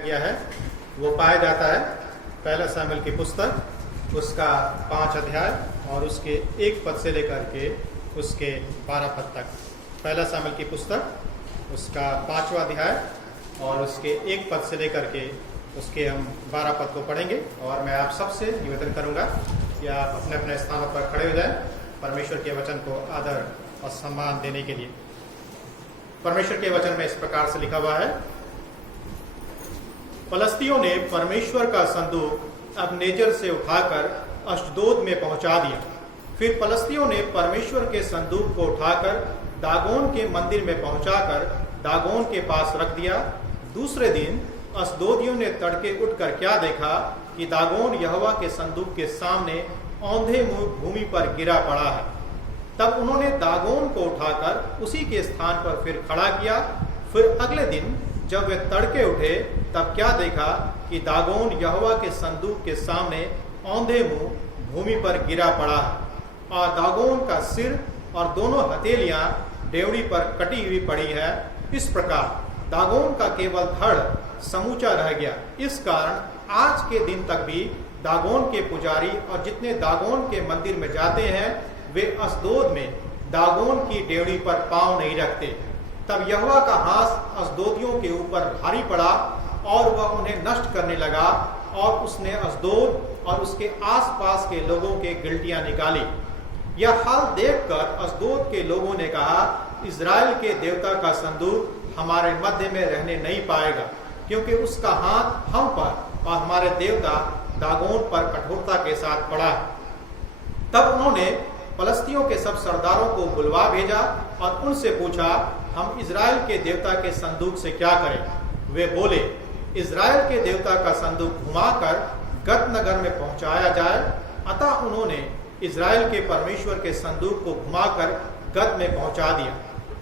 गया है वो पाया जाता है पहला शमूएल की पुस्तक उसका 5 अध्याय और उसके 1 पद से लेकर के उसके 12 पद तक। पहला शमूएल की पुस्तक उसका 5वां अध्याय और उसके 1 पद से लेकर के उसके हम 12 पद को पढ़ेंगे। और मैं आप सबसे निवेदन करूंगा कि आप अपने अपने स्थानों पर खड़े हो जाएं परमेश्वर के वचन को आदर और सम्मान देने के लिए। परमेश्वर के वचन में इस प्रकार से लिखा हुआ है, फलस्तियों ने परमेश्वर का संदूक अबनेजर से उठाकर अश्दोद में पहुंचा दिया। फिर फलस्तियों ने परमेश्वर के संदूक को उठाकर दागोन के मंदिर में पहुंचाकर दागोन के पास रख दिया। दूसरे दिन अश्दोदियों ने तड़के उठकर क्या देखा कि दागोन यहोवा के संदूक के सामने औंधे मुंह भूमि पर गिरा पड़ा है। तब उन्होंने दागोन को उठाकर उसी के स्थान पर फिर खड़ा किया। फिर अगले दिन जब वे तड़के उठे तब क्या देखा कि दागोन यहोवा के संदूक के सामने औंधे मुंह भूमि पर गिरा पड़ा है और दागोन का सिर और दोनों हथेलियां डेवड़ी पर कटी हुई पड़ी है। इस प्रकार दागोन का केवल धड़ समूचा रह गया। इस कारण आज के दिन तक भी दागोन के पुजारी और जितने दागोन के मंदिर में जाते हैं वे अश्दोद में दागोन की डेवड़ी पर पांव नहीं रखते। तब यहोवा का हाथ अश्दोदियों के ऊपर भारी पड़ा और वह उन्हें नष्ट करने लगा और उसने अश्दोद और उसके आसपास के लोगों के गिल्टियां निकाली। यह हाल देखकर अश्दोद के लोगों ने कहा, इजराइल के देवता का संदूक हमारे मध्य में रहने नहीं पाएगा, क्योंकि उसका हाथ हम पर और हमारे देवता दागोन पर कठोरता के साथ पड़ा है। तब उन्होंने फलस्तियों के सब सरदारों को बुलवा भेजा और उनसे पूछा, हम इजराइल के देवता के संदूक से क्या करें? वे बोले, इजराइल के देवता का संदूक घुमाकर गत नगर में पहुंचाया जाए। अतः उन्होंने इजराइल के परमेश्वर के संदूक को घुमाकर गत में पहुंचा दिया।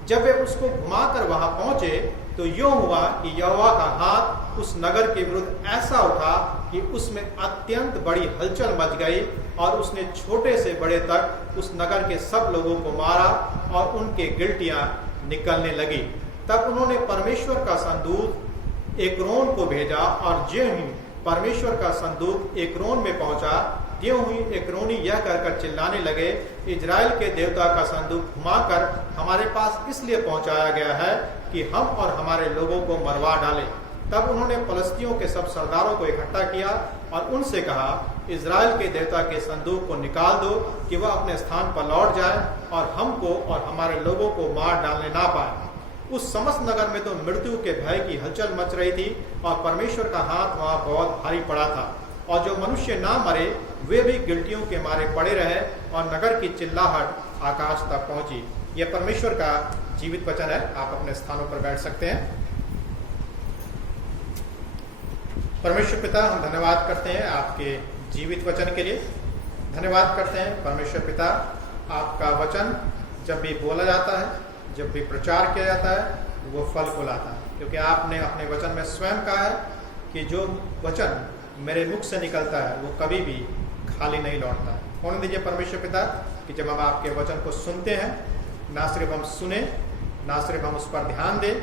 जब वे उसको घुमाकर वहां पहुंचे तो यूं हुआ कि यहोवा का हाथ उस नगर के विरुद्ध ऐसा उठा कि उसमें अत्यंत बड़ी हलचल मच गई और उसने छोटे से बड़े तक उस नगर के सब लोगों को मारा और उनके गिल्टियां निकलने लगी। तब उन्होंने परमेश्वर का संदूक एक्रोन को भेजा और ज्यों ही परमेश्वर का संदूक एक्रोन में पहुंचा त्यों ही एक्रोनी यह कहकर चिल्लाने लगे, इजराइल के देवता का संदूक घुमाकर हमारे पास इसलिए पहुंचाया गया है कि हम और हमारे लोगों को मरवा डाले। तब उन्होंने फलस्तियों के सब सरदारों को इकट्ठा किया और उनसे कहा, इजराइल के देवता के संदूक को निकाल दो कि वह अपने स्थान पर लौट जाए और हमको और हमारे लोगों को मार डालने ना पाए। उस समस्त नगर में तो मृत्यु के भय की हलचल मच रही थी और परमेश्वर का हाथ वहां बहुत भारी पड़ा था और जो मनुष्य ना मरे वे भी गिल्टियों के मारे पड़े रहे और नगर की चिल्लाहट आकाश तक पहुंची। यह परमेश्वर का जीवित वचन है। आप अपने स्थानों पर बैठ सकते हैं। परमेश्वर पिता, हम धन्यवाद करते हैं आपके जीवित वचन के लिए। धन्यवाद करते हैं परमेश्वर पिता, आपका वचन जब भी बोला जाता है, जब भी प्रचार किया जाता है, वो फल को लाता है, क्योंकि आपने अपने वचन में स्वयं कहा है कि जो वचन मेरे मुख से निकलता है वो कभी भी खाली नहीं लौटता है। होने दीजिए परमेश्वर पिता कि जब हम आपके वचन को सुनते हैं, ना सिर्फ हम सुने, ना सिर्फ हम उस पर ध्यान दें,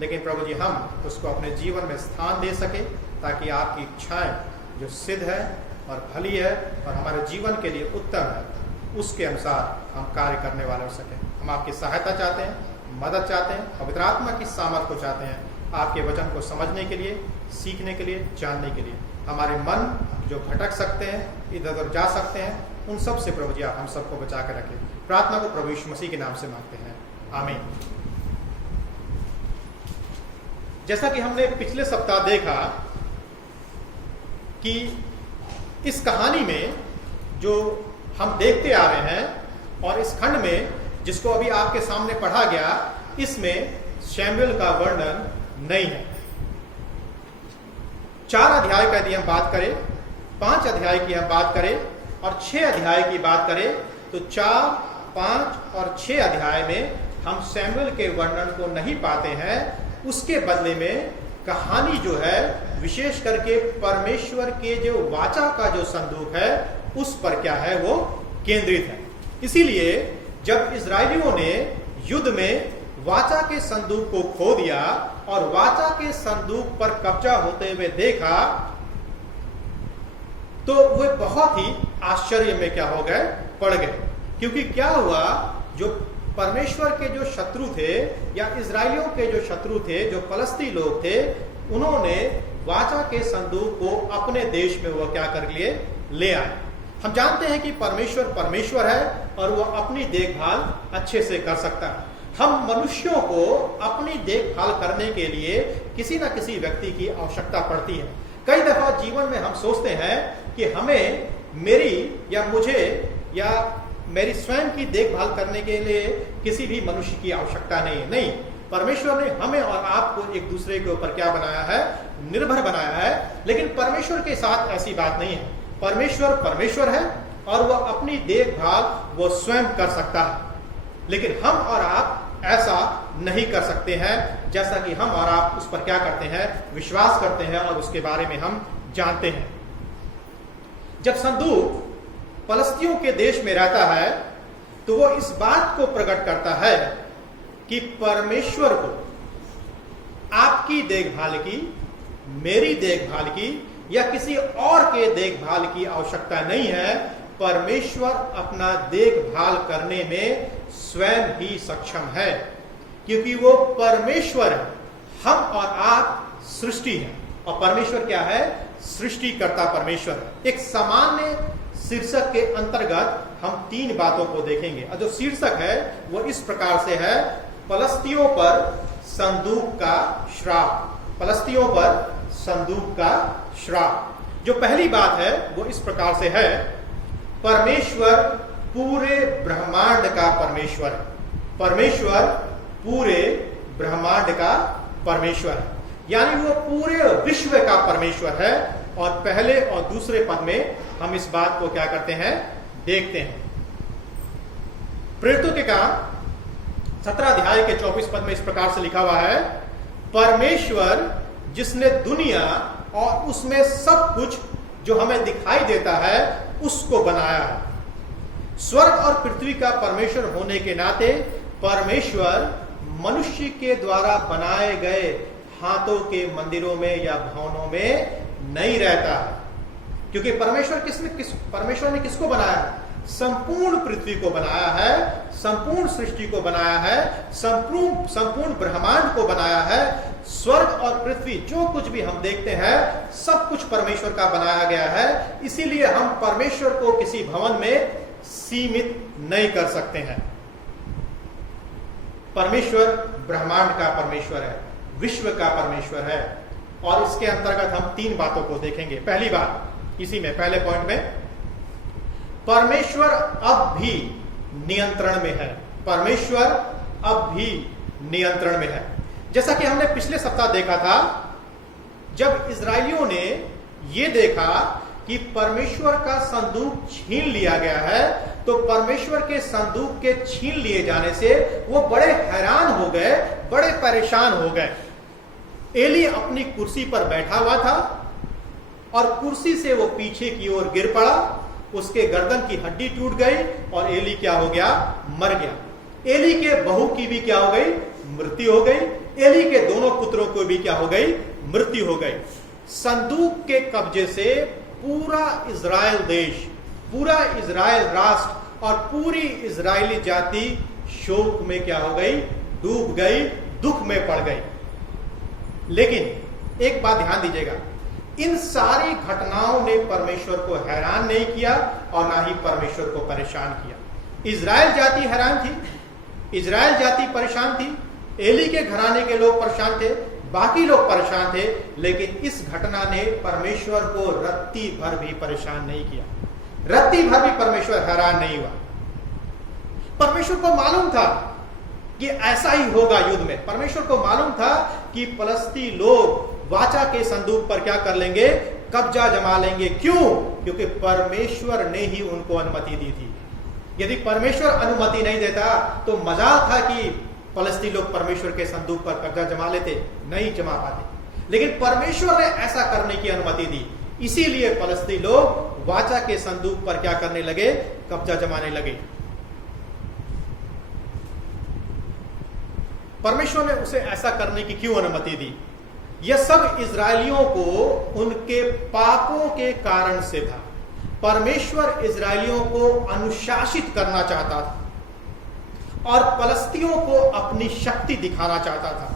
लेकिन प्रभु जी हम उसको अपने जीवन में स्थान दे सके, ताकि आपकी इच्छाएं जो सिद्ध है और भली है और हमारे जीवन के लिए उत्तम है, उसके अनुसार हम कार्य करने वाले हो सके। हम आपकी सहायता चाहते हैं, मदद चाहते हैं, पवित्र आत्मा की सामर्थ को चाहते हैं, आपके वचन को समझने के लिए, सीखने के लिए, जानने के लिए। हमारे मन जो भटक सकते हैं, इधर उधर जा सकते हैं, उन सब से प्रभु जी आप हम सबको बचा कर रखें। प्रार्थना को प्रभु यीशु मसीह के नाम से मांगते हैं, आमीन। जैसा कि हमने पिछले सप्ताह देखा कि इस कहानी में जो हम देखते आ रहे हैं और इस खंड में जिसको अभी आपके सामने पढ़ा गया, इसमें शमूएल का वर्णन नहीं है। 4 अध्याय का यदि हम बात करें, 5 अध्याय की हम बात करें और 6 अध्याय की बात करें तो 4, 5 और 6 अध्याय में हम शमूएल के वर्णन को नहीं पाते हैं। उसके बदले में कहानी जो है विशेष करके परमेश्वर के जो वाचा का जो संदूक है उस पर क्या है वो केंद्रित है। इसीलिए जब इजरायलियों ने युद्ध में वाचा के संदूक को खो दिया और वाचा के संदूक पर कब्जा होते हुए देखा तो वे बहुत ही आश्चर्य में क्या हो गए, पड़ गए। क्योंकि क्या हुआ, जो परमेश्वर के जो शत्रु थे या इजरायलियों के जो शत्रु थे, जो फलस्ती लोग थे, उन्होंने वाचा के संदूक को अपने देश में वो क्या कर लिए, ले आए। हम जानते हैं कि परमेश्वर परमेश्वर है और वो अपनी देखभाल अच्छे से कर सकता है। हम मनुष्यों को अपनी देखभाल करने के लिए किसी न किसी व्यक्ति की आवश्यकता पड़ती है। कई दफा जीवन में हम सोचते हैं कि हमें मेरी या मुझे या मेरी स्वयं की देखभाल करने के लिए किसी भी मनुष्य की आवश्यकता नहीं है। नहीं, परमेश्वर ने हमें और आपको एक दूसरे के ऊपर क्या बनाया है, निर्भर बनाया है। लेकिन परमेश्वर के साथ ऐसी बात नहीं है। परमेश्वर परमेश्वर है और वह अपनी देखभाल वो स्वयं कर सकता है, लेकिन हम और आप ऐसा नहीं कर सकते हैं, जैसा कि हम और आप उस पर क्या करते हैं, विश्वास करते हैं और उसके बारे में हम जानते हैं। जब संदूक फलस्तियों के देश में रहता है तो वो इस बात को प्रकट करता है कि परमेश्वर को आपकी देखभाल की, मेरी देखभाल की या किसी और के देखभाल की आवश्यकता नहीं है। परमेश्वर अपना देखभाल करने में स्वयं ही सक्षम है, क्योंकि वो परमेश्वर है। हम और आप सृष्टि हैं और परमेश्वर क्या है, सृष्टिकर्ता परमेश्वर है। एक सामान्य शीर्षक के अंतर्गत हम 3 बातों को देखेंगे और जो शीर्षक है वो इस प्रकार से है, फलस्तियों पर संदूक का श्राप। फलस्तियों पर संदूक का श्राप। जो पहली बात है वो इस प्रकार से है, परमेश्वर पूरे ब्रह्मांड का परमेश्वर है। परमेश्वर पूरे ब्रह्मांड का परमेश्वर है, यानी वो पूरे विश्व का परमेश्वर है। और पहले और दूसरे पद में हम इस बात को क्या करते हैं, देखते हैं। प्रेरितों के काम 17 अध्याय के 24 पद में इस प्रकार से लिखा हुआ है, परमेश्वर जिसने दुनिया और उसमें सब कुछ जो हमें दिखाई देता है उसको बनाया है। स्वर्ग और पृथ्वी का परमेश्वर होने के नाते परमेश्वर मनुष्य के द्वारा बनाए गए हाथों के मंदिरों में या भवनों में नहीं रहता है। क्योंकि परमेश्वर ने किसको बनाया है, संपूर्ण पृथ्वी को बनाया है, संपूर्ण सृष्टि को बनाया है, संपूर्ण ब्रह्मांड को बनाया है। स्वर्ग और पृथ्वी जो कुछ भी हम देखते हैं सब कुछ परमेश्वर का बनाया गया है। इसीलिए हम परमेश्वर को किसी भवन में सीमित नहीं कर सकते हैं। परमेश्वर ब्रह्मांड का परमेश्वर है, विश्व का परमेश्वर है। और इसके अंतर्गत हम 3 बातों को देखेंगे। पहली बात, इसी में पहले पॉइंट में, परमेश्वर अब भी नियंत्रण में है। परमेश्वर अब भी नियंत्रण में है। जैसा कि हमने पिछले सप्ताह देखा था, जब इजरायलियों ने यह देखा कि परमेश्वर का संदूक छीन लिया गया है, तो परमेश्वर के संदूक के छीन लिए जाने से वो बड़े हैरान हो गए, बड़े परेशान हो गए। एली अपनी कुर्सी पर बैठा हुआ था और कुर्सी से वो पीछे की ओर गिर पड़ा, उसके गर्दन की हड्डी टूट गई और एली क्या हो गया, मर गया। एली के बहू की भी क्या हो गई, मृत्यु हो गई। एली के दोनों पुत्रों को भी क्या हो गई, मृत्यु हो गई। संदूक के कब्जे से पूरा इजराइल देश, पूरा इजराइल राष्ट्र और पूरी इजरायली जाति शोक में क्या हो गई, डूब गई, दुख में पड़ गई। लेकिन एक बात ध्यान दीजिएगा, इन सारी घटनाओं ने परमेश्वर को हैरान नहीं किया और ना ही परमेश्वर को परेशान किया। इजराइल जाति हैरान थी, इजराइल जाति परेशान थी, एली के घराने के लोग परेशान थे, बाकी लोग परेशान थे, लेकिन इस घटना ने परमेश्वर को रत्ती भर भी परेशान नहीं किया। रत्ती भर भी परमेश्वर हैरान नहीं हुआ। परमेश्वर को मालूम था कि ऐसा ही होगा युद्ध में। परमेश्वर को मालूम था कि फलस्ती लोग वाचा के संदूक पर क्या कर लेंगे, कब्जा जमा लेंगे। क्यों? क्योंकि परमेश्वर ने ही उनको अनुमति दी थी। यदि परमेश्वर अनुमति नहीं देता तो मजाल था कि फलस्ती लोग परमेश्वर के संदूक पर कब्जा जमा लेते, नहीं जमा पाते। लेकिन परमेश्वर ने ऐसा करने की अनुमति दी, इसीलिए फलस्ती लोग वाचा के संदूक पर क्या करने लगे, कब्जा जमाने लगे। परमेश्वर ने उसे ऐसा करने की क्यों अनुमति दी? यह सब इजरायलियों को उनके पापों के कारण से था। परमेश्वर इजरायलियों को अनुशासित करना चाहता था और फलस्तियों को अपनी शक्ति दिखाना चाहता था।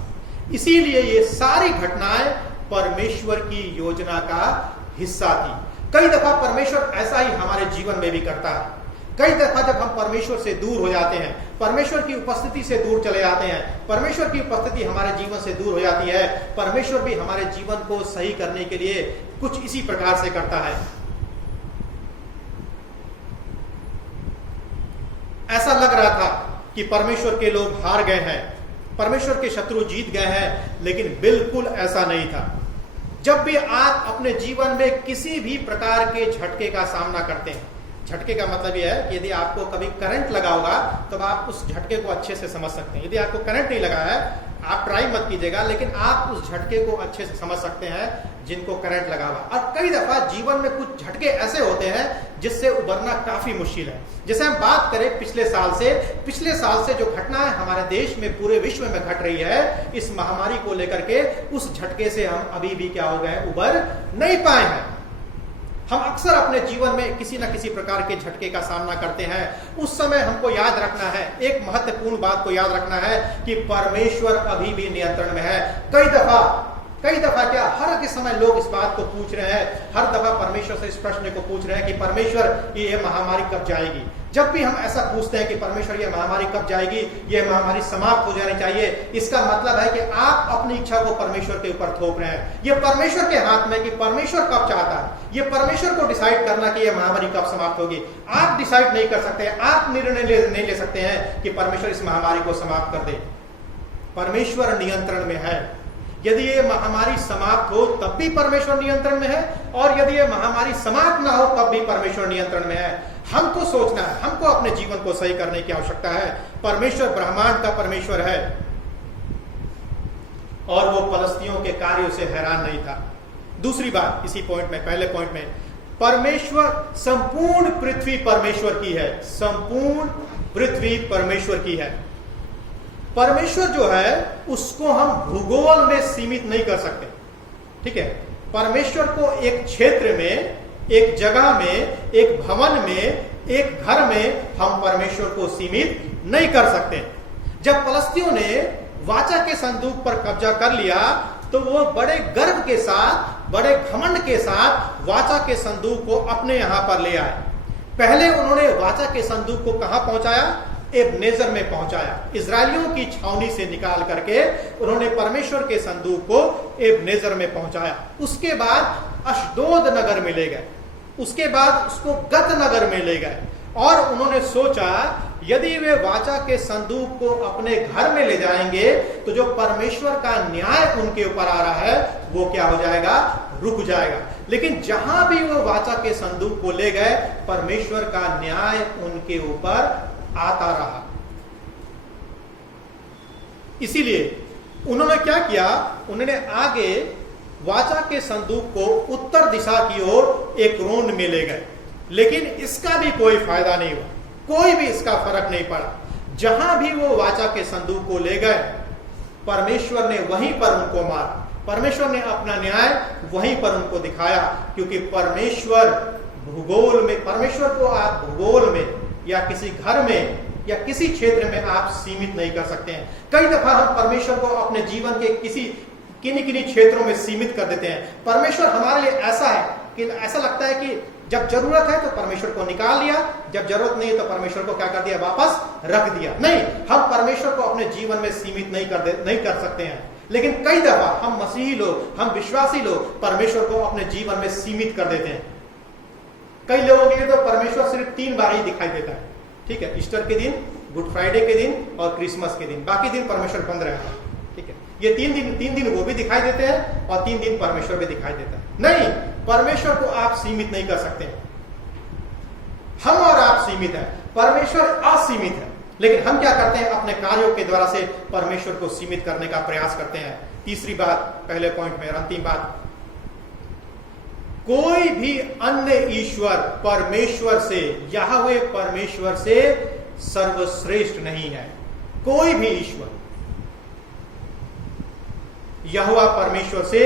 इसीलिए ये सारी घटनाएं परमेश्वर की योजना का हिस्सा थी। कई दफा परमेश्वर ऐसा ही हमारे जीवन में भी करता है। कई दफा जब हम परमेश्वर से दूर हो जाते हैं, परमेश्वर की उपस्थिति से दूर चले जाते हैं, परमेश्वर की उपस्थिति हमारे जीवन से दूर हो जाती है, परमेश्वर भी हमारे जीवन को सही करने के लिए कुछ इसी प्रकार से करता है। ऐसा लग रहा था कि परमेश्वर के लोग हार गए हैं, परमेश्वर के शत्रु जीत गए हैं, लेकिन बिल्कुल ऐसा नहीं था। जब भी आप अपने जीवन में किसी भी प्रकार के झटके का सामना करते हैं, झटके का मतलब यह है कि यदि आपको कभी करंट लगा होगा तब आप उस झटके को अच्छे से समझ सकते हैं। यदि आपको करंट नहीं लगा है, आप ट्राई मत कीजिएगा, लेकिन आप उस झटके को अच्छे से समझ सकते हैं जिनको करंट लगा हुआ। और कई दफा जीवन में कुछ झटके ऐसे होते हैं जिससे उबरना काफी मुश्किल है। जैसे हम बात करें पिछले साल से जो घटनाएं हमारे देश में, पूरे विश्व में घट रही है इस महामारी को लेकर के, उस झटके से हम अभी भी क्या हो गए, उबर नहीं पाए हैं। हम अक्सर अपने जीवन में किसी न किसी प्रकार के झटके का सामना करते हैं। उस समय हमको याद रखना है, एक महत्वपूर्ण बात को याद रखना है कि परमेश्वर अभी भी नियंत्रण में है। कई दफा क्या, हर के समय लोग इस बात को पूछ रहे हैं, हर दफा परमेश्वर से इस प्रश्न को पूछ रहे हैं कि परमेश्वर ये महामारी कब जाएगी। जब भी हम ऐसा पूछते हैं कि परमेश्वर ये महामारी कब जाएगी, ये महामारी समाप्त हो जानी चाहिए, इसका मतलब है कि आप अपनी इच्छा को परमेश्वर के ऊपर थोप रहे हैं। ये परमेश्वर के हाथ में कि परमेश्वर कब चाहता है, ये परमेश्वर को डिसाइड करना कि ये महामारी कब समाप्त होगी। आप डिसाइड नहीं कर सकते, आप निर्णय नहीं ले सकते हैं कि परमेश्वर इस महामारी को समाप्त कर दे। परमेश्वर नियंत्रण में है। यदि ये महामारी समाप्त हो तब भी परमेश्वर नियंत्रण में है, और यदि ये महामारी समाप्त ना हो तब भी परमेश्वर नियंत्रण में है। हमको सोचना है, हमको अपने जीवन को सही करने की आवश्यकता है। परमेश्वर ब्रह्मांड का परमेश्वर है और वो फलस्तियों के कार्यों से हैरान नहीं था। दूसरी बात इसी पॉइंट में, पहले पॉइंट में, परमेश्वर, संपूर्ण पृथ्वी परमेश्वर की है। संपूर्ण पृथ्वी परमेश्वर की है। परमेश्वर जो है उसको हम भूगोल में सीमित नहीं कर सकते, ठीक है। परमेश्वर को एक क्षेत्र में, एक जगह में, एक भवन में, एक घर में हम परमेश्वर को सीमित नहीं कर सकते। जब फलस्तियों ने वाचा के संदूक पर कब्जा कर लिया तो वो बड़े गर्व के साथ, बड़े घमंड के साथ वाचा के संदूक को अपने यहां पर ले आए। पहले उन्होंने वाचा के संदूक को कहां पहुंचाया? एबनेजर में पहुंचाया। इजरायलियों की छावनी से निकाल करके उन्होंने परमेश्वर के संदूक को एबनेजर में पहुंचाया। उसके बाद अशदोद नगर में ले गए, उसके बाद उसको गत नगर में ले गए, और उन्होंने सोचा यदि वे वाचा के संदूक को अपने घर में ले जाएंगे तो जो परमेश्वर का न्याय उनके ऊपर आ रहा है वो क्या हो जाएगा? रुक जाएगा। लेकिन जहां भी वो वाचा के संदूक को ले गए, परमेश्वर का न्याय उनके ऊपर आता रहा। इसीलिए उन्होंने क्या किया? उन्होंने आगे वाचा के संदूक को उत्तर दिशा की ओर एक रोंड में ले गए, लेकिन इसका भी कोई फायदा नहीं हुआ, कोई भी इसका फर्क नहीं पड़ा। जहां भी वो वाचा के संदूक को ले गए, परमेश्वर ने वहीं पर उनको मारा। परमेश्वर ने अपना न्याय वहीं पर उनको दिखाया, क्योंकि परमेश्वर भूगोल में, परमेश्वर को आप भूगोल में या किसी घर में या किसी क्षेत्र में आप सीमित नहीं कर सकते हैं। कई दफा हम परमेश्वर को अपने जीवन के किन्हीं क्षेत्रों में सीमित कर देते हैं। परमेश्वर हमारे लिए ऐसा है कि ऐसा लगता है कि जब जरूरत है तो परमेश्वर को निकाल लिया, जब जरूरत नहीं है तो परमेश्वर को क्या कर दिया? वापस रख दिया। नहीं, हम परमेश्वर को अपने जीवन में सीमित नहीं कर सकते हैं। लेकिन कई दफा हम मसीही लोग, हम विश्वासी लोग परमेश्वर को अपने जीवन में सीमित कर देते हैं। कई लोगों के लिए तो परमेश्वर सिर्फ 3 बार ही दिखाई देता है, ठीक है। ईस्टर के दिन, गुड फ्राइडे के दिन और क्रिसमस के दिन, बाकी दिन परमेश्वर बंद रहता है, ठीक है। ये 3 दिन वो भी दिखाई देते हैं और 3 दिन परमेश्वर भी दिखाई देता है। नहीं, परमेश्वर को आप सीमित नहीं कर सकते। हम और आप सीमित हैं, परमेश्वर असीमित है। लेकिन हम क्या करते हैं? अपने कार्यों के द्वारा से परमेश्वर को सीमित करने का प्रयास करते हैं। तीसरी बात, पहले पॉइंट में, अंतिम बात, कोई भी अन्य ईश्वर परमेश्वर से, यहोवा परमेश्वर से सर्वश्रेष्ठ नहीं है। कोई भी ईश्वर, यहोवा परमेश्वर से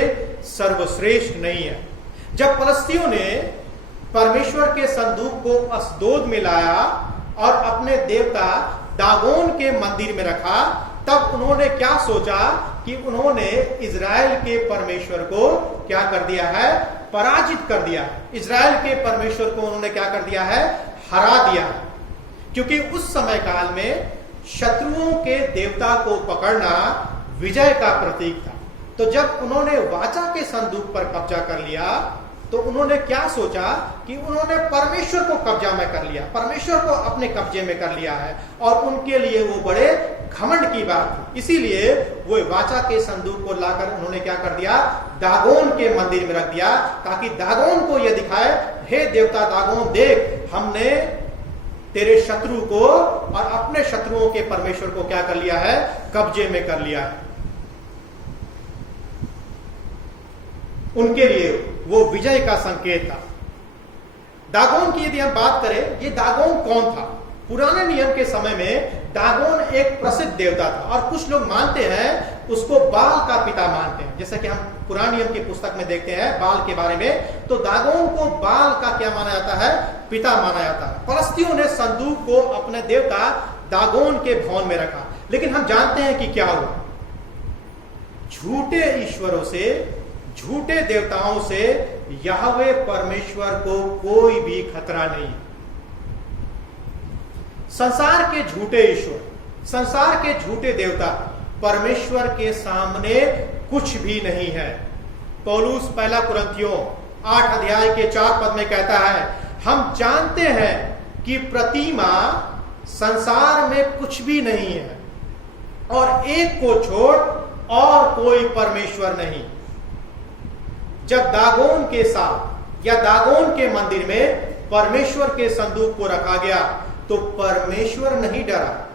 सर्वश्रेष्ठ नहीं है। जब फलस्तियों ने परमेश्वर के संदूक को अशदोद में लाया और अपने देवता दागोन के मंदिर में रखा, तब उन्होंने क्या सोचा कि उन्होंने इजराइल के परमेश्वर को क्या कर दिया है? पराजित कर दिया। इजराइल के परमेश्वर को उन्होंने क्या कर दिया है? हरा दिया। क्योंकि उस समय काल में शत्रुओं के देवता को पकड़ना विजय का प्रतीक था। तो जब उन्होंने वाचा के संदूक पर कब्जा कर लिया, तो उन्होंने क्या सोचा कि उन्होंने परमेश्वर को कब्जा में कर लिया, परमेश्वर को अपने कब्जे में कर लिया है, और उनके लिए वो बड़े घमंड की बात थी। इसीलिए वो वाचा के संदूक को लाकर उन्होंने क्या कर दिया? दागोन के मंदिर में रख दिया, ताकि दागोन को यह दिखाए, हे देवता दागोन, देख हमने तेरे शत्रु को और अपने शत्रुओं के परमेश्वर को क्या कर लिया है? कब्जे में कर लिया है। उनके लिए वो विजय का संकेत था। दागोन की यदि हम बात करें, ये दागोन कौन था? पुराने नियम के समय में दागोन एक प्रसिद्ध देवता था, और कुछ लोग मानते हैं उसको बाल का पिता मानते हैं। जैसे कि हम पुराने नियम की पुस्तक में देखते हैं बाल के बारे में, तो दागोन को बाल का क्या माना जाता है? पिता माना जाता है। फलस्तियों ने संदूक को अपने देवता दागोन के भवन में रखा, लेकिन हम जानते हैं कि क्या हुआ। झूठे ईश्वरों से, झूठे देवताओं से यहोवा परमेश्वर को कोई भी खतरा नहीं। संसार के झूठे ईश्वर, संसार के झूठे देवता परमेश्वर के सामने कुछ भी नहीं है। पौलुस पहला कुरिन्थियों 8 अध्याय के 4 पद में कहता है, हम जानते हैं कि प्रतिमा संसार में कुछ भी नहीं है, और एक को छोड़ और कोई परमेश्वर नहीं। जब दागोन के साथ या दागोन के मंदिर में परमेश्वर के संदूक को रखा गया, तो परमेश्वर नहीं डरा,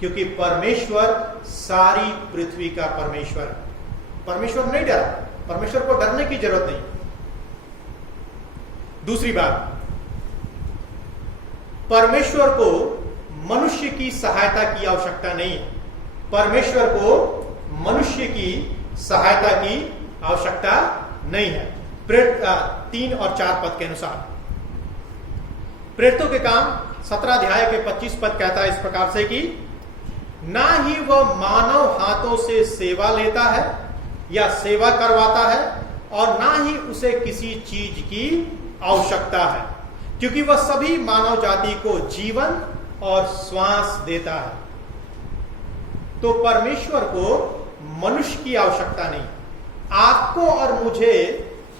क्योंकि परमेश्वर सारी पृथ्वी का परमेश्वर है। परमेश्वर नहीं डरा, परमेश्वर को डरने की जरूरत नहीं। दूसरी बात, परमेश्वर को मनुष्य की सहायता की आवश्यकता नहीं है। परमेश्वर को मनुष्य की सहायता की आवश्यकता नहीं है। 3 और 4 पद के अनुसार प्रेरितों के काम 17 अध्याय के 25 पद कहता है इस प्रकार से कि ना ही वह मानव हाथों से सेवा लेता है या सेवा करवाता है, और ना ही उसे किसी चीज की आवश्यकता है, क्योंकि वह सभी मानव जाति को जीवन और श्वास देता है। तो परमेश्वर को मनुष्य की आवश्यकता नहीं, आपको और मुझे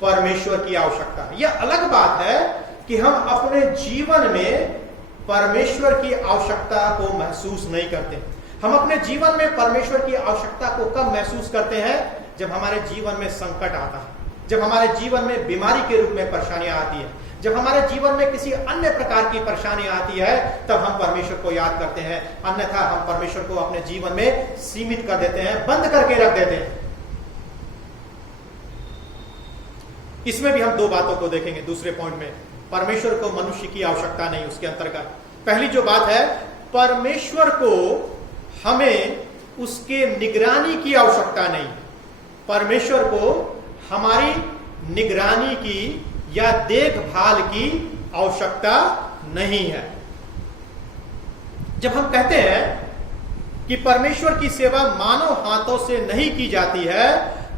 परमेश्वर की आवश्यकता है। यह अलग बात है कि हम अपने जीवन में परमेश्वर की आवश्यकता को महसूस नहीं करते। हम अपने जीवन में परमेश्वर की आवश्यकता को कब महसूस करते हैं? जब हमारे जीवन में संकट आता है, जब हमारे जीवन में बीमारी के रूप में परेशानियां आती है, जब हमारे जीवन में किसी अन्य प्रकार की परेशानी आती है, तब हम परमेश्वर को याद करते हैं। अन्यथा हम परमेश्वर को अपने जीवन में सीमित कर देते हैं, बंद करके रख देते हैं। इसमें भी हम 2 बातों को देखेंगे दूसरे पॉइंट में। परमेश्वर को मनुष्य की आवश्यकता नहीं, उसके अंतर्गत पहली जो बात है, परमेश्वर को हमें उसके निगरानी की आवश्यकता नहीं। परमेश्वर को हमारी निगरानी की या देखभाल की आवश्यकता नहीं है। जब हम कहते हैं कि परमेश्वर की सेवा मानव हाथों से नहीं की जाती है,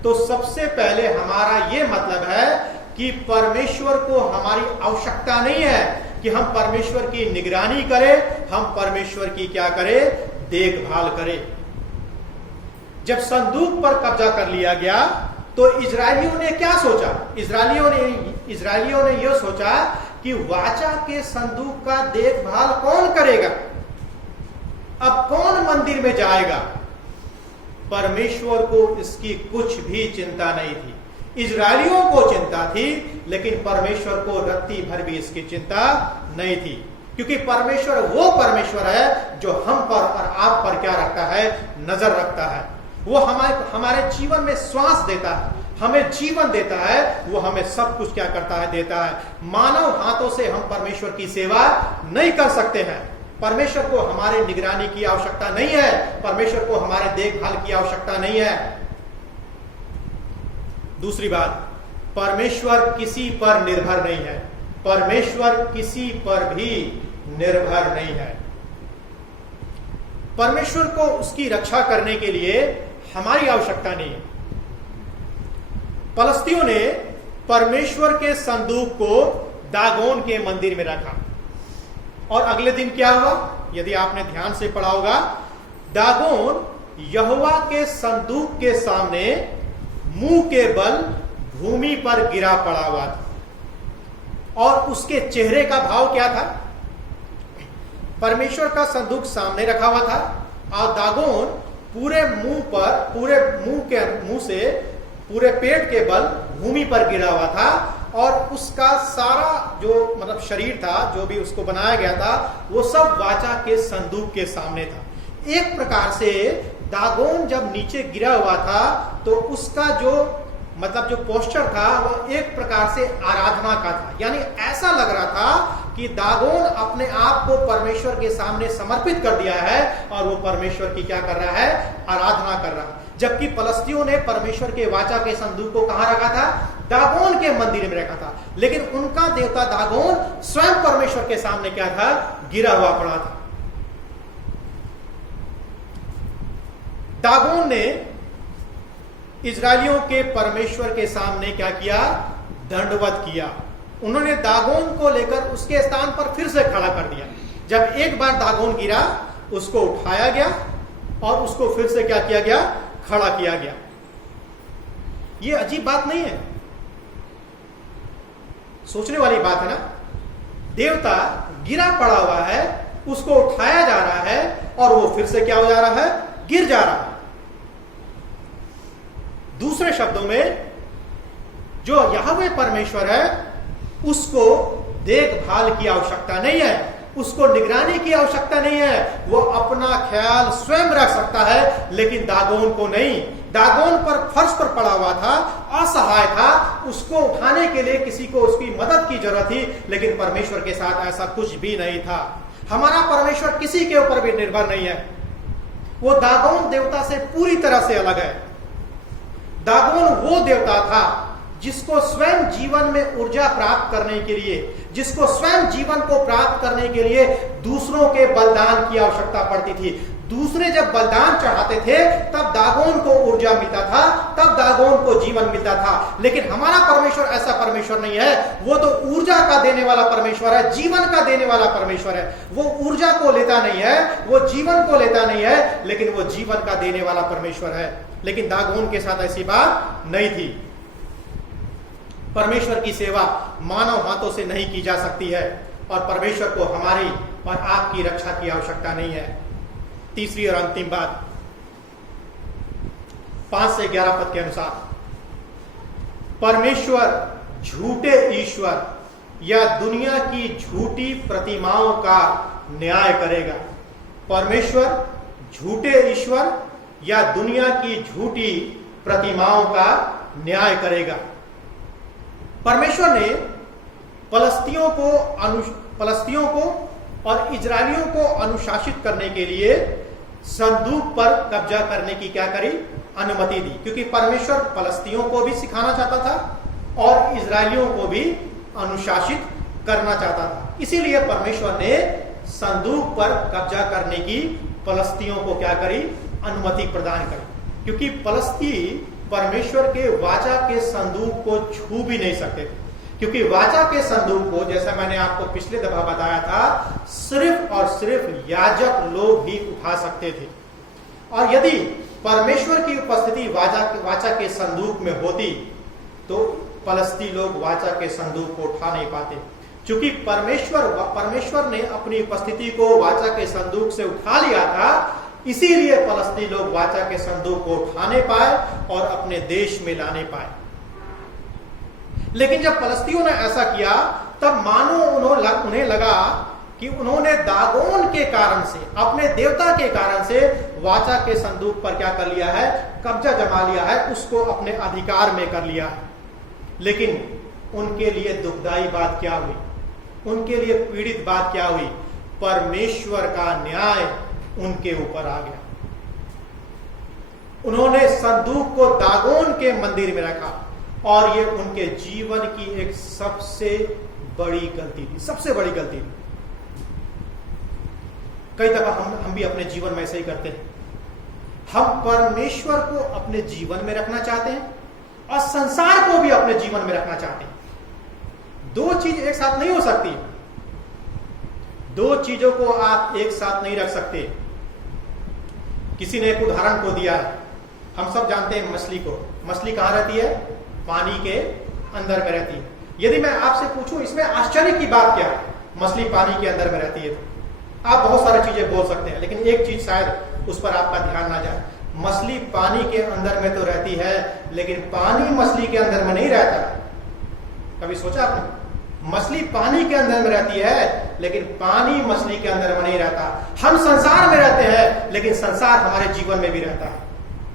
तो सबसे पहले हमारा यह मतलब है कि परमेश्वर को हमारी आवश्यकता नहीं है कि हम परमेश्वर की निगरानी करें, हम परमेश्वर की क्या करें? देखभाल करें। जब संदूक पर कब्जा कर लिया गया, तो इजरायलियों ने क्या सोचा? इजरायलियों ने यह सोचा कि वाचा के संदूक का देखभाल कौन करेगा? अब कौन मंदिर में जाएगा? परमेश्वर को इसकी कुछ भी चिंता नहीं थी। इजरायलियों को चिंता थी, लेकिन परमेश्वर को रत्ती भर भी इसकी चिंता नहीं थी, क्योंकि परमेश्वर वो परमेश्वर है जो हम पर और आप पर क्या रखता है? नजर रखता है। वो हमारे जीवन में श्वास देता है, हमें जीवन देता है, वो हमें सब कुछ क्या करता है? देता है। मानव हाथों से हम परमेश्वर की सेवा नहीं कर सकते हैं। परमेश्वर को हमारे निगरानी की आवश्यकता नहीं है, परमेश्वर को हमारे देखभाल की आवश्यकता नहीं है। दूसरी बात, परमेश्वर किसी पर निर्भर नहीं है, परमेश्वर किसी पर भी निर्भर नहीं है। परमेश्वर को उसकी रक्षा करने के लिए हमारी आवश्यकता नहीं है। पलस्तियों ने परमेश्वर के संदूक को दागोन के मंदिर में रखा और अगले दिन क्या हुआ, यदि आपने ध्यान से पढ़ा होगा, दागोन यहोवा के संदूक के सामने मुंह के बल भूमि पर गिरा पड़ा हुआ था और उसके चेहरे का भाव क्या था? परमेश्वर का संदूक सामने रखा हुआ था और दागोन पूरे मुंह से पूरे पेट के बल भूमि पर गिरा हुआ था और उसका सारा जो मतलब शरीर था, जो भी उसको बनाया गया था, वो सब वाचा के संदूक के सामने था। एक प्रकार से दागोन जब नीचे गिरा हुआ था तो उसका जो पोस्चर था वो एक प्रकार से आराधना का था। यानी ऐसा लग रहा था कि दागोन अपने आप को परमेश्वर के सामने समर्पित कर दिया है और वो परमेश्वर की क्या कर रहा है? आराधना कर रहा है। जबकि पलस्तियों ने परमेश्वर के वाचा के संदूक को कहां रखा था? दागोन के मंदिर में रखा था। लेकिन उनका देवता दागोन स्वयं परमेश्वर के सामने क्या था? गिरा हुआ पड़ा था। दागोन ने इजरायलियों के परमेश्वर के सामने क्या किया? दंडवत किया। उन्होंने दागोन को लेकर उसके स्थान पर फिर से खड़ा कर दिया। जब एक बार दागोन गिरा, उसको उठाया गया और उसको फिर से क्या किया गया? खड़ा किया गया। यह अजीब बात नहीं है, सोचने वाली बात है ना। देवता गिरा पड़ा हुआ है, उसको उठाया जा रहा है और वो फिर से क्या हो जा रहा है? गिर जा रहा है। दूसरे शब्दों में, जो यहोवा परमेश्वर है उसको देखभाल की आवश्यकता नहीं है, उसको निगरानी की आवश्यकता नहीं है। वो अपना ख्याल स्वयं रख सकता है, लेकिन दागोन को नहीं। दागोन पर फर्श पर पड़ा हुआ था, असहाय था, उसको उठाने के लिए किसी को उसकी मदद की जरूरत थी, लेकिन परमेश्वर के साथ ऐसा कुछ भी नहीं था। हमारा परमेश्वर किसी के ऊपर भी निर्भर नहीं है। वो दागोन देवता से पूरी तरह से अलग है। दागोन वो देवता था जिसको स्वयं जीवन में ऊर्जा प्राप्त करने के लिए, जिसको स्वयं जीवन को प्राप्त करने के लिए दूसरों के बलिदान की आवश्यकता पड़ती थी। दूसरे जब बलिदान चढ़ाते थे तब दागोन को ऊर्जा मिलता था, तब दागोन को जीवन मिलता था। लेकिन हमारा परमेश्वर ऐसा परमेश्वर नहीं है। वो तो ऊर्जा का देने वाला परमेश्वर है, जीवन का देने वाला परमेश्वर है। वो ऊर्जा को लेता नहीं है, वो जीवन को लेता नहीं है, लेकिन वो जीवन का देने वाला परमेश्वर है। लेकिन दागोन के साथ ऐसी बात नहीं थी। परमेश्वर की सेवा मानव हाथों से नहीं की जा सकती है और परमेश्वर को हमारी और आपकी रक्षा की आवश्यकता नहीं है। तीसरी और अंतिम बात, 5 से 11 पद के अनुसार, परमेश्वर झूठे ईश्वर या दुनिया की झूठी प्रतिमाओं का न्याय करेगा। परमेश्वर झूठे ईश्वर या दुनिया की झूठी प्रतिमाओं का न्याय करेगा। परमेश्वर ने पलस्तियों को और इजरायलियों को अनुशासित करने के लिए संदूक पर कब्जा करने की क्या करी? अनुमति दी। क्योंकि परमेश्वर पलस्तियों को भी सिखाना चाहता था और इजरायलियों को भी अनुशासित करना चाहता था। इसीलिए परमेश्वर ने संदूक पर कब्जा करने की पलस्तियों को क्या करी? अनुमति प्रदान करी। क्योंकि पलस्ती परमेश्वर के वाचा के संदूक को छू भी नहीं सकते थे। क्योंकि वाचा के संदूक को, जैसा मैंने आपको पिछले दफा बताया था, सिर्फ और सिर्फ याजक लोग ही उठा सकते थे। और यदि परमेश्वर की उपस्थिति वाचा के संदूक में होती तो पलस्ती लोग वाचा के संदूक को उठा नहीं पाते। क्योंकि परमेश्वर ने अपनी उपस्थिति को वाचा के संदूक से उठा लिया था, इसीलिए पलस्ती लोग वाचा के संदूक को उठाने पाए और अपने देश में लाने पाए। लेकिन जब पलस्तियों ने ऐसा किया तब मानो उन्हें लगा कि उन्होंने दागोन के कारण से, अपने देवता के कारण से वाचा के संदूक पर क्या कर लिया है? कब्जा जमा लिया है, उसको अपने अधिकार में कर लिया है। लेकिन उनके लिए दुखदाई बात क्या हुई? उनके लिए पीड़ित बात क्या हुई? परमेश्वर का न्याय उनके ऊपर आ गया। उन्होंने संदूक को दागोन के मंदिर में रखा और ये उनके जीवन की एक सबसे बड़ी गलती थी, सबसे बड़ी गलती थी। कई दफा हम भी अपने जीवन में ऐसे ही करते हैं। हम परमेश्वर को अपने जीवन में रखना चाहते हैं और संसार को भी अपने जीवन में रखना चाहते हैं। दो चीज एक साथ नहीं हो सकती। दो चीजों को आप एक साथ नहीं रख सकते। किसी ने एक उदाहरण को दिया है, हम सब जानते हैं मछली को। मछली कहां रहती है? पानी के अंदर में रहती है। यदि मैं आपसे पूछूं इसमें आश्चर्य की बात क्या है, मछली पानी के अंदर में रहती है, तो आप बहुत सारी चीजें बोल सकते हैं, लेकिन एक चीज शायद उस पर आपका ध्यान ना जाए। मछली पानी के अंदर में तो रहती है, लेकिन पानी मछली के अंदर में नहीं रहता। कभी सोचा आपने? मछली पानी के अंदर में रहती है, लेकिन पानी मछली के अंदर में नहीं रहता। हम संसार में रहते हैं, लेकिन संसार हमारे जीवन में भी रहता है,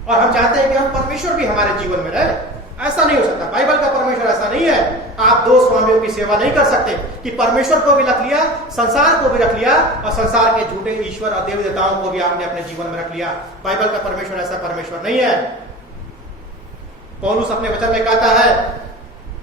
और हम चाहते हैं कि हम परमेश्वर भी हमारे जीवन में रहे। ऐसा नहीं हो सकता। बाइबल का परमेश्वर ऐसा नहीं है। आप दो स्वामियों की सेवा नहीं कर सकते कि परमेश्वर को भी रख लिया, संसार को भी रख लिया, और संसार के झूठे ईश्वर और देव देवताओं को भी आपने अपने जीवन में रख लिया। बाइबल का परमेश्वर ऐसा परमेश्वर नहीं है। पौलुस अपने वचन में कहता है,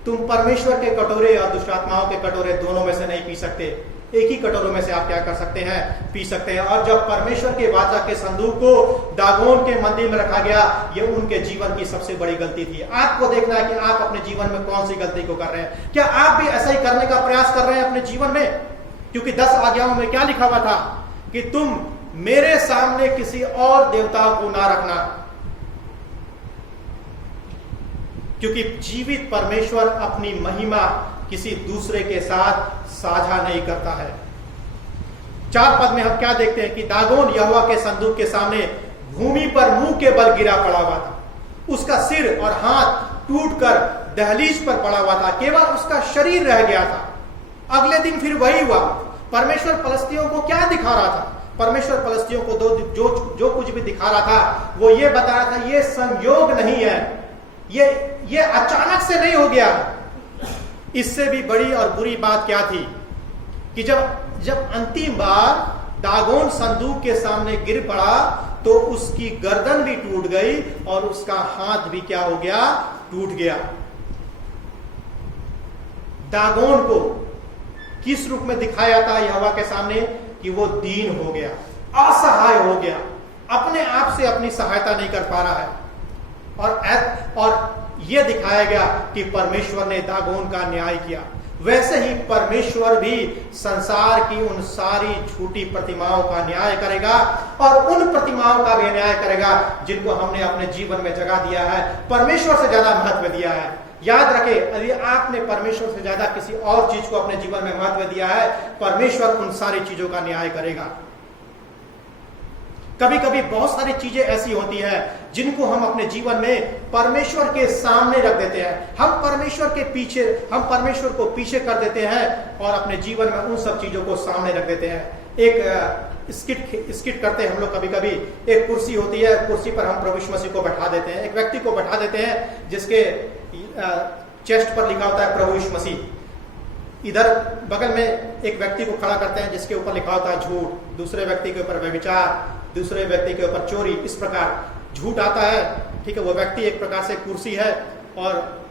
तुम परमेश्वर के कटोरे और दुष्ट आत्माओं के कटोरे दोनों में से नहीं पी सकते। एक ही कटोरों में से आप क्या कर सकते हैं? पी सकते हैं। और जब परमेश्वर के वाचा के संदूक को दागोन के मंदिर में रखा गया, ये उनके जीवन की सबसे बड़ी गलती थी। आपको देखना है कि आप अपने जीवन में कौन सी गलती को कर रहे हैं। क्या आप भी ऐसा ही करने का प्रयास कर रहे हैं अपने जीवन में? क्योंकि 10 आज्ञाओं में क्या लिखा हुआ था कि तुम मेरे सामने किसी और देवता को ना रखना, क्योंकि जीवित परमेश्वर अपनी महिमा किसी दूसरे के साथ साझा नहीं करता है। 4 पद में हम क्या देखते हैं कि दागोन यहोवा के संदूक के सामने भूमि पर मुंह के बल गिरा पड़ा हुआ था। उसका सिर और हाथ टूटकर दहलीज पर पड़ा हुआ था, केवल उसका शरीर रह गया था। अगले दिन फिर वही हुआ। परमेश्वर फलस्तियों को क्या दिखा रहा था? परमेश्वर फलस्तियों को जो कुछ भी दिखा रहा था, वो ये बता रहा था, ये संयोग नहीं है, ये अचानक से नहीं हो गया। इससे भी बड़ी और बुरी बात क्या थी कि जब अंतिम बार दागोन संदूक के सामने गिर पड़ा, तो उसकी गर्दन भी टूट गई और उसका हाथ भी क्या हो गया? टूट गया। दागोन को किस रूप में दिखाया था यहोवा के सामने? कि वो दीन हो गया, असहाय हो गया, अपने आप से अपनी सहायता नहीं कर पा रहा है। और यह दिखाया गया कि परमेश्वर ने दागोन का न्याय किया। वैसे ही परमेश्वर भी संसार की उन सारी झूठी प्रतिमाओं का न्याय करेगा, और उन प्रतिमाओं का भी न्याय करेगा जिनको हमने अपने जीवन में जगह दिया है, परमेश्वर से ज्यादा महत्व दिया है। याद रखें, यदि आपने परमेश्वर से ज्यादा किसी और चीज को अपने जीवन में महत्व दिया है, परमेश्वर उन सारी चीजों का न्याय करेगा। कभी कभी बहुत सारी चीजें ऐसी होती हैं जिनको हम अपने जीवन में परमेश्वर के सामने रख देते हैं। हम परमेश्वर को पीछे कर देते हैं और अपने जीवन में उन सब चीजों को सामने रख देते हैं। एक स्किट करते हैं हम लोग। कभी कभी एक कुर्सी होती है, कुर्सी पर हम प्रभु यीशु मसीह को बैठा देते हैं, एक व्यक्ति को बैठा देते हैं जिसके चेस्ट पर लिखा होता है प्रभु यीशु मसीह। इधर बगल में एक व्यक्ति को खड़ा करते हैं जिसके ऊपर लिखा होता है झूठ, दूसरे व्यक्ति के ऊपर व्यभिचार, दूसरे व्यक्ति के ऊपर चोरी। इस प्रकार झूठ आता है, ठीक है। वो व्यक्ति एक प्रकार से कुर्सी है, और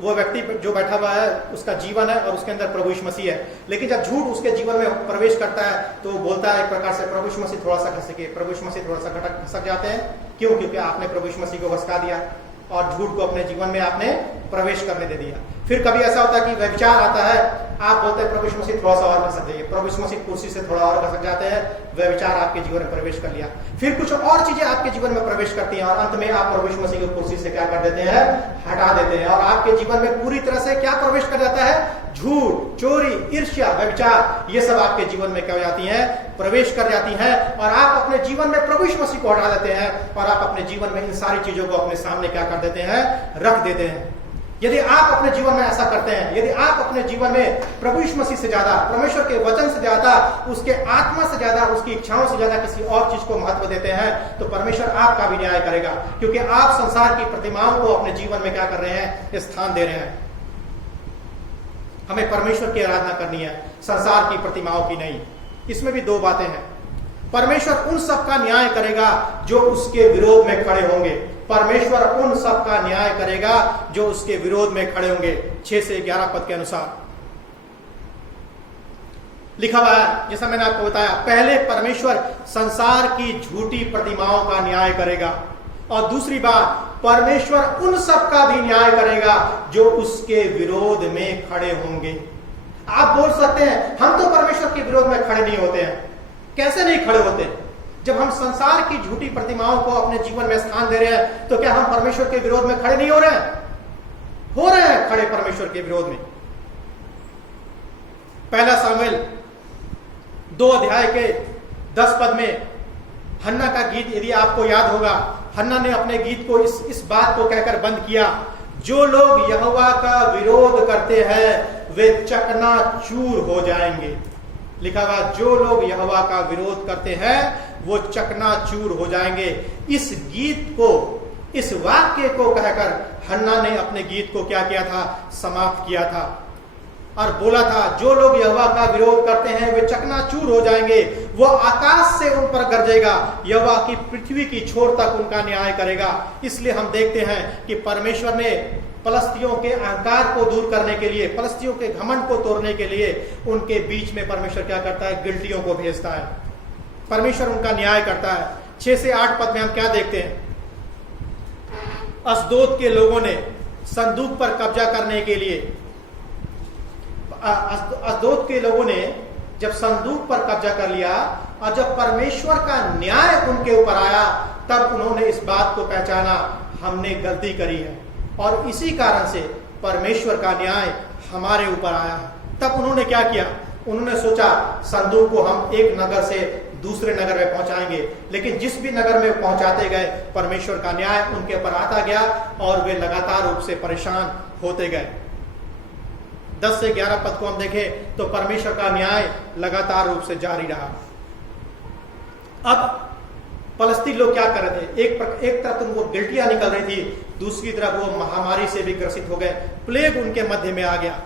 वो व्यक्ति जो बैठा हुआ है उसका जीवन है, और उसके अंदर प्रभु यीशु मसीह है। लेकिन जब झूठ उसके जीवन में प्रवेश करता है तो वो बोलता है एक प्रकार से, प्रभु यीशु मसीह थोड़ा सा खसके, प्रभु यीशु मसीह थोड़ा सा खसक जाते हैं। क्यों? क्योंकि आपने प्रभु यीशु मसीह को भसका दिया और झूठ को अपने जीवन में आपने प्रवेश करने दे दिया। फिर कभी ऐसा होता है कि व्यभिचार आता है, आप बोलते हैं प्रभु यीशु मसीह थोड़ा सा और खसक जाइए, प्रभु यीशु मसीह कुर्सी से थोड़ा और खसक जाते हैं, व्यभिचार आपके जीवन में प्रवेश कर लिया। फिर कुछ और चीजें आपके जीवन में प्रवेश करती हैं, और अंत में आप प्रभु यीशु मसीह को कुर्सी से क्या कर देते हैं? हटा देते हैं, और आपके जीवन में पूरी तरह से क्या प्रवेश कर जाता है? झूठ, चोरी, ईर्ष्या, व्यभिचार, ये सब आपके जीवन में क्या हो जाती हैं? प्रवेश कर जाती हैं, और आप अपने जीवन में प्रभु यीशु मसीह को हटा देते हैं, और आप अपने जीवन में इन सारी चीजों को अपने सामने क्या कर देते हैं? रख देते हैं। यदि आप अपने जीवन में ऐसा करते हैं, यदि आप अपने जीवन में प्रभु यीशु मसीह से ज्यादा, परमेश्वर के वचन से ज्यादा, उसके आत्मा से ज्यादा, उसकी इच्छाओं से ज्यादा किसी और चीज को महत्व देते हैं, तो परमेश्वर आपका भी न्याय करेगा, क्योंकि आप संसार की प्रतिमाओं को अपने जीवन में क्या कर रहे हैं? स्थान दे रहे हैं। हमें परमेश्वर की आराधना करनी है, संसार की प्रतिमाओं की नहीं। इसमें भी दो बातें हैं। परमेश्वर उन सब का न्याय करेगा जो उसके विरोध में खड़े होंगे। परमेश्वर उन सब का न्याय करेगा जो उसके विरोध में खड़े होंगे। 6 से 11 पद के अनुसार लिखा हुआ है, जैसा मैंने आपको बताया, पहले परमेश्वर संसार की झूठी प्रतिमाओं का न्याय करेगा, और दूसरी बात, परमेश्वर उन सब का भी न्याय करेगा जो उसके विरोध में खड़े होंगे। आप बोल सकते हैं हम तो परमेश्वर के विरोध में खड़े नहीं होते हैं। कैसे नहीं खड़े होते? जब हम संसार की झूठी प्रतिमाओं को अपने जीवन में स्थान दे रहे हैं, तो क्या हम परमेश्वर के विरोध में खड़े नहीं हो रहे हैं? हो रहे हैं खड़े परमेश्वर के विरोध में। पहला सामुएल 2 अध्याय के 10 पद में हन्ना का गीत, यदि आपको याद होगा, हन्ना ने अपने गीत को इस बात को कहकर बंद किया, जो लोग यहोवा का विरोध करते हैं वे चकनाचूर हो जाएंगे। लिखा हुआ, जो लोग यहोवा का विरोध करते हैं वो चकनाचूर हो जाएंगे। इस गीत को, इस वाक्य को कहकर हन्ना ने अपने गीत को क्या किया था? समाप्त किया था और बोला था, जो लोग यहोवा का विरोध करते हैं वे चकनाचूर हो जाएंगे। वो आकाश से उन पर गरजेगा, यहोवा की पृथ्वी की छोर तक उनका न्याय करेगा। इसलिए हम देखते हैं कि परमेश्वर ने पलस्तियों के अहंकार को दूर करने के लिए, पलस्तियों के घमंड को तोड़ने के लिए, उनके बीच में परमेश्वर क्या करता है? गिलटियों को भेजता है। परमेश्वर उनका न्याय करता है। 6 से 8 पद में हम क्या देखते हैं? अश्दोद के लोगों ने संदूक पर कब्जा करने के लिए, अश्दोद के लोगों ने जब संदूक पर कब्जा कर लिया और जब परमेश्वर का न्याय उनके ऊपर आया, तब उन्होंने इस बात को पहचाना, हमने गलती करी है, और इसी कारण से परमेश्वर का न्याय हमारे ऊपर आया है। तब उन्होंने क्या किया? उन्होंने सोचा संदूक को हम एक नगर से दूसरे नगर में पहुंचाएंगे, लेकिन जिस भी नगर में पहुंचाते गए परमेश्वर का न्याय उनके ऊपर आता गया और वे लगातार रूप से परेशान होते गए। 10 से 11 पद को हम देखें तो परमेश्वर का न्याय लगातार रूप से जारी रहा। अब फलस्तीन लोग क्या कर रहे थे? एक तरफ उनको गिल्टियां निकल रही थी, दूसरी तरफ वो महामारी से भी ग्रसित हो गए, प्लेग उनके मध्य में आ गया।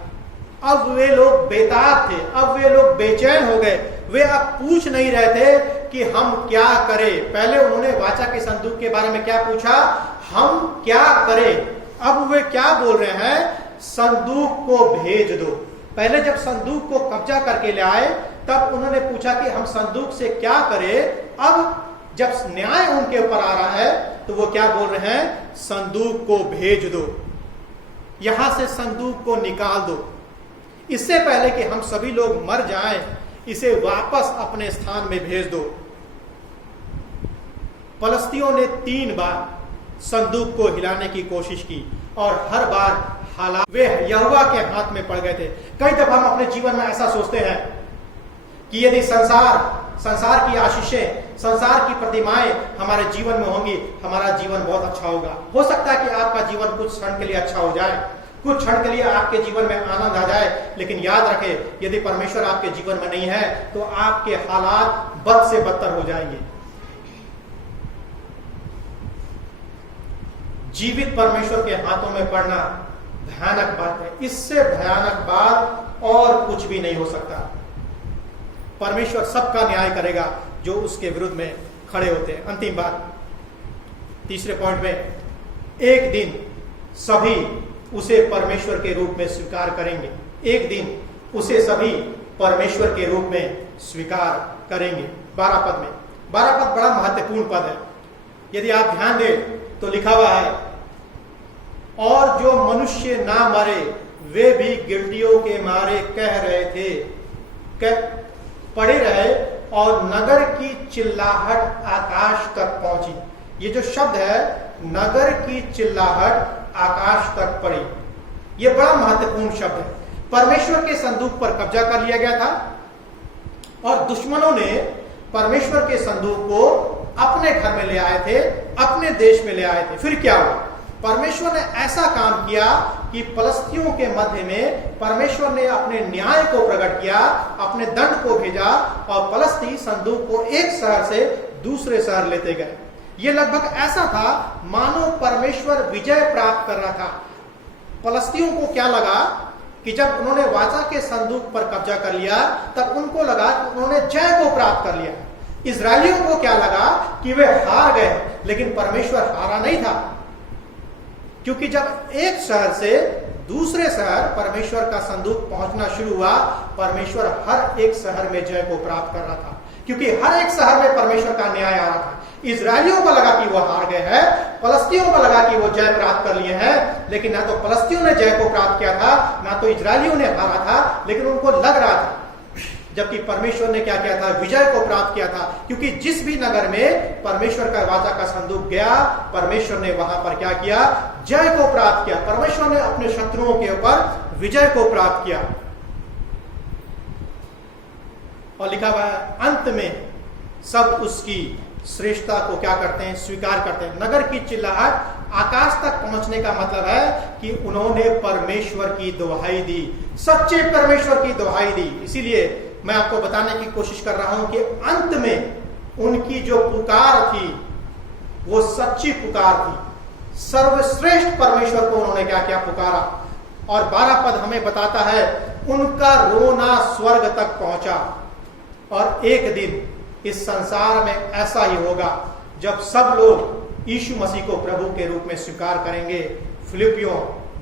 अब वे लोग बेताब थे, अब वे लोग बेचैन हो गए। वे अब पूछ नहीं रहे थे कि हम क्या करें। पहले उन्होंने वाचा के संदूक के बारे में क्या पूछा? हम क्या करें? अब वे क्या बोल रहे हैं? संदूक को भेज दो। पहले जब संदूक को कब्जा करके ले आए तब उन्होंने पूछा कि हम संदूक से क्या करें। अब जब न्याय उनके ऊपर आ रहा है तो वो क्या बोल रहे हैं? संदूक को भेज दो, यहां से संदूक को निकाल दो। इससे पहले कि हम सभी लोग मर जाएं, इसे वापस अपने स्थान में भेज दो। फलस्तियों ने 3 बार संदूक को हिलाने की कोशिश की और हर बार हालात वे यहोवा के हाथ में पड़ गए थे। कई दफा हम अपने जीवन में ऐसा सोचते हैं कि यदि संसार की आशीषें, संसार की प्रतिमाएं हमारे जीवन में होंगी, हमारा जीवन बहुत अच्छा होगा। हो सकता है कि आपका जीवन कुछ क्षण के लिए अच्छा हो जाए, कुछ क्षण के लिए आपके जीवन में आनंद आ जाए, लेकिन याद रखें, यदि परमेश्वर आपके जीवन में नहीं है तो आपके हालात बद से बदतर हो जाएंगे। जीवित परमेश्वर के हाथों में पड़ना भयानक बात है। इससे भयानक बात और कुछ भी नहीं हो सकता। परमेश्वर सबका न्याय करेगा जो उसके विरुद्ध में खड़े होते हैं। अंतिम बात, तीसरे पॉइंट में, एक दिन सभी उसे परमेश्वर के रूप में स्वीकार करेंगे। एक दिन उसे सभी परमेश्वर के रूप में स्वीकार करेंगे। 12 पद में, 12 पद बड़ा महत्वपूर्ण पद है। यदि आप ध्यान दें तो लिखा हुआ है, और जो मनुष्य ना मरे वे भी गिल्टियों के मारे कह रहे थे, पड़े रहे, और नगर की चिल्लाहट आकाश तक पहुंची। ये जो शब्द है, नगर की चिल्लाहट आकाश तक पड़ी, ये बड़ा महत्वपूर्ण शब्द है। परमेश्वर के संदूक पर कब्जा कर लिया गया था और दुश्मनों ने परमेश्वर के संदूक को अपने घर में ले आए थे, अपने देश में ले आए थे। फिर क्या हुआ? परमेश्वर ने ऐसा काम किया कि फलस्तियों के मध्य में परमेश्वर ने अपने न्याय को प्रकट किया, अपने दंड को भेजा, और फलस्ती संदूक को एक शहर से दूसरे शहर लेते गए। ये लगभग ऐसा था मानो परमेश्वर विजय प्राप्त कर रहा था। फलस्तियों को क्या लगा कि जब उन्होंने वाचा के संदूक पर कब्जा कर लिया तब उनको लगा कि उन्होंने जय को प्राप्त कर लिया। इजरायलियों को क्या लगा कि वे हार गए, लेकिन परमेश्वर हारा नहीं था, क्योंकि जब एक शहर से दूसरे शहर परमेश्वर का संदूक पहुंचना शुरू हुआ, परमेश्वर हर एक शहर में जय को प्राप्त कर रहा था, क्योंकि हर एक शहर में परमेश्वर का न्याय आ रहा था। इजरायलियों को लगा कि वो हार गए हैं, फलस्तियों को लगा कि वो जय प्राप्त कर लिए हैं, लेकिन ना तो फलस्तियों ने जय को प्राप्त किया था, ना तो इजरायलियों ने हारा था, लेकिन उनको लग रहा था। जबकि परमेश्वर ने क्या किया था? विजय को प्राप्त किया था, क्योंकि जिस भी नगर में परमेश्वर का वाचा का संदूक गया, परमेश्वर ने वहां पर क्या किया? जय को प्राप्त किया। परमेश्वर ने अपने शत्रुओं के ऊपर विजय को प्राप्त किया। और लिखा हुआ है, अंत में सब उसकी श्रेष्ठता को क्या करते हैं? स्वीकार करते हैं। नगर की चिल्लाहट आकाश तक पहुंचने का मतलब है कि उन्होंने परमेश्वर की दुहाई दी, सच्चे परमेश्वर की दुहाई दी। इसीलिए मैं आपको बताने की कोशिश कर रहा हूं कि अंत में उनकी जो पुकार थी वो सच्ची पुकार थी। सर्वश्रेष्ठ परमेश्वर को उन्होंने क्या क्या पुकारा। और 12 पद हमें बताता है, उनका रोना स्वर्ग तक पहुंचा। और एक दिन इस संसार में ऐसा ही होगा जब सब लोग यीशु मसीह को प्रभु के रूप में स्वीकार करेंगे। फिलिपियों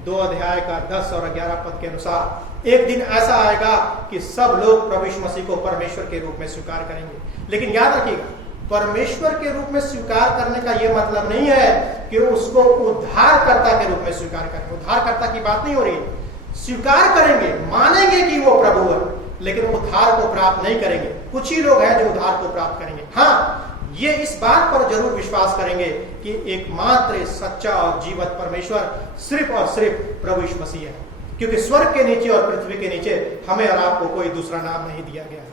2 अध्याय का 10 और 11 पद के अनुसार एक दिन ऐसा आएगा कि सब लोग प्रभु यीशु मसीह को परमेश्वर के रूप में स्वीकार करेंगे। लेकिन याद रखिएगा, परमेश्वर के रूप में स्वीकार करने का यह मतलब नहीं है कि उसको उद्धारकर्ता के रूप में स्वीकार करें। उद्धारकर्ता की बात नहीं हो रही है। स्वीकार करेंगे, मानेंगे कि वो प्रभु है, लेकिन उद्धार को प्राप्त नहीं करेंगे। कुछ ही लोग हैं जो उद्धार को प्राप्त करेंगे। हाँ, ये इस बात पर जरूर विश्वास करेंगे कि एकमात्र सच्चा और जीवित परमेश्वर सिर्फ और सिर्फ प्रभु यीशु मसीह है, क्योंकि स्वर्ग के नीचे और पृथ्वी के नीचे हमें और आपको कोई दूसरा नाम नहीं दिया गया है।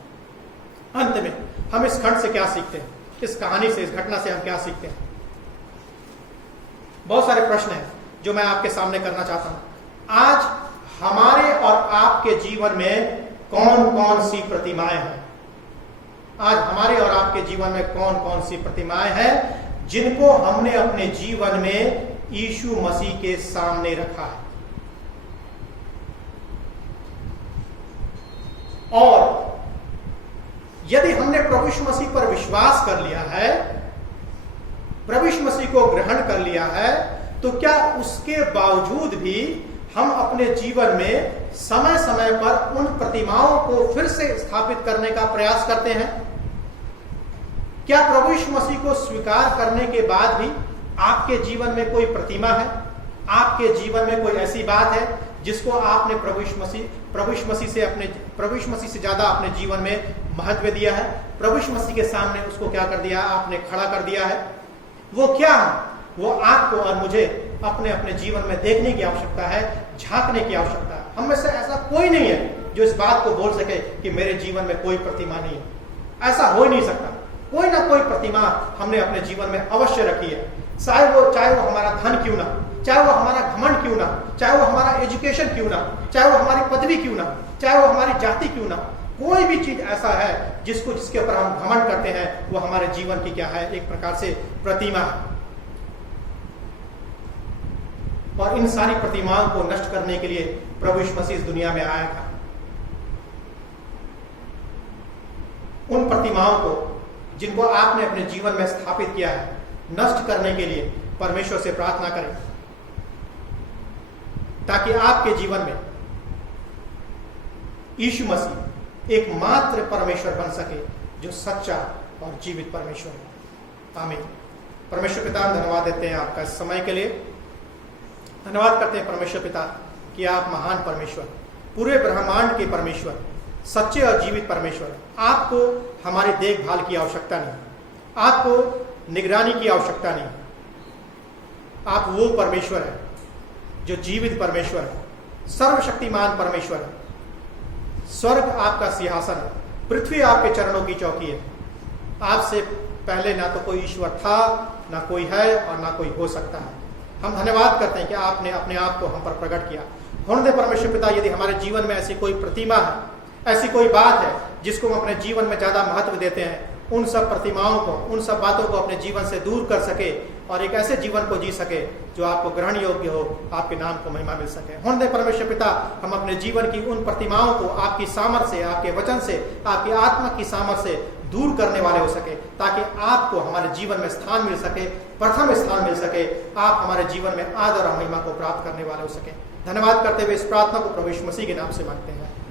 अंत में हम इस खंड से क्या सीखते हैं? इस कहानी से, इस घटना से हम क्या सीखते हैं? बहुत सारे प्रश्न हैं जो मैं आपके सामने करना चाहता हूं। आज हमारे और आपके जीवन में कौन कौन सी प्रतिमाएं हैं? आज हमारे और आपके जीवन में कौन कौन सी प्रतिमाएं हैं जिनको हमने अपने जीवन में यीशु मसीह के सामने रखा है? और यदि हमने प्रभु यीशु मसीह पर विश्वास कर लिया है, प्रभु यीशु मसीह को ग्रहण कर लिया है, तो क्या उसके बावजूद भी हम अपने जीवन में समय समय पर उन प्रतिमाओं को फिर से स्थापित करने का प्रयास करते हैं? क्या प्रभु यीशु मसीह को स्वीकार करने के बाद भी आपके जीवन में कोई प्रतिमा है? आपके जीवन में कोई ऐसी बात है जिसको आपने प्रभु यीशु मसीह से ज्यादा अपने जीवन में महत्व दिया है? प्रभु यीशु मसीह के सामने उसको क्या कर दिया? आपने खड़ा कर दिया है। वो क्या है? वो आपको और मुझे अपने अपने जीवन में देखने की आवश्यकता है, झांकने की आवश्यकता है। हम में से ऐसा कोई नहीं है जो इस बात को बोल सके कि मेरे जीवन में कोई प्रतिमा नहीं है। ऐसा हो ही नहीं सकता। कोई ना कोई प्रतिमा हमने अपने जीवन में अवश्य रखी है। चाहे वो हमारा धन क्यों ना, चाहे वो हमारा घमंड क्यों ना, चाहे वो हमारा एजुकेशन क्यों ना, चाहे वो हमारी पदवी क्यों ना, चाहे वो हमारी जाति क्यों ना, कोई भी चीज ऐसा है जिसके ऊपर हम घमंड करते हैं, वो हमारे जीवन की क्या है? एक प्रकार से प्रतिमा है। और इन सारी प्रतिमाओं को नष्ट करने के लिए प्रभु यीशु मसीह इस दुनिया में आया था। उन प्रतिमाओं को जिनको आपने अपने जीवन में स्थापित किया है, नष्ट करने के लिए परमेश्वर से प्रार्थना करें, ताकि आपके जीवन में यीशु मसीह एकमात्र परमेश्वर बन सके जो सच्चा और जीवित परमेश्वर है। आमीन। परमेश्वर पिता, धन्यवाद देते हैं आपका इस समय के लिए। धन्यवाद करते हैं परमेश्वर पिता कि आप महान परमेश्वर, पूरे ब्रह्मांड के परमेश्वर, सच्चे और जीवित परमेश्वर। आपको हमारी देखभाल की आवश्यकता नहीं, आपको निगरानी की आवश्यकता नहीं। आप वो परमेश्वर है जो जीवित परमेश्वर है, सर्वशक्तिमान परमेश्वर है। स्वर्ग आपका सिंहासन है, पृथ्वी आपके चरणों की चौकी है। आपसे पहले ना तो कोई ईश्वर था, ना कोई है और ना कोई हो सकता है। हम धन्यवाद करते हैं कि आपने अपने आप को हम पर प्रकट किया। होने दे परमेश्वर पिता, यदि हमारे जीवन में ऐसी कोई प्रतिमा है, ऐसी कोई बात है जिसको हम अपने जीवन में ज्यादा महत्व देते हैं, उन सब प्रतिमाओं को, उन सब बातों को अपने जीवन से दूर कर सके, और एक ऐसे जीवन को जी सके जो आपको ग्रहण योग्य हो, आपके नाम को महिमा मिल सके। होने दे परमेश्वर पिता, हम अपने जीवन की उन प्रतिमाओं को आपकी सामर्थ से, आपके वचन से, आपकी आत्मा की सामर्थ से दूर करने वाले हो सके, ताकि आपको हमारे जीवन में स्थान मिल सके, प्रथम स्थान मिल सके, आप हमारे जीवन में आदर और महिमा को प्राप्त करने वाले हो सके। धन्यवाद करते हुए इस प्रार्थना को प्रभु यीशु मसीह के नाम से मांगते हैं।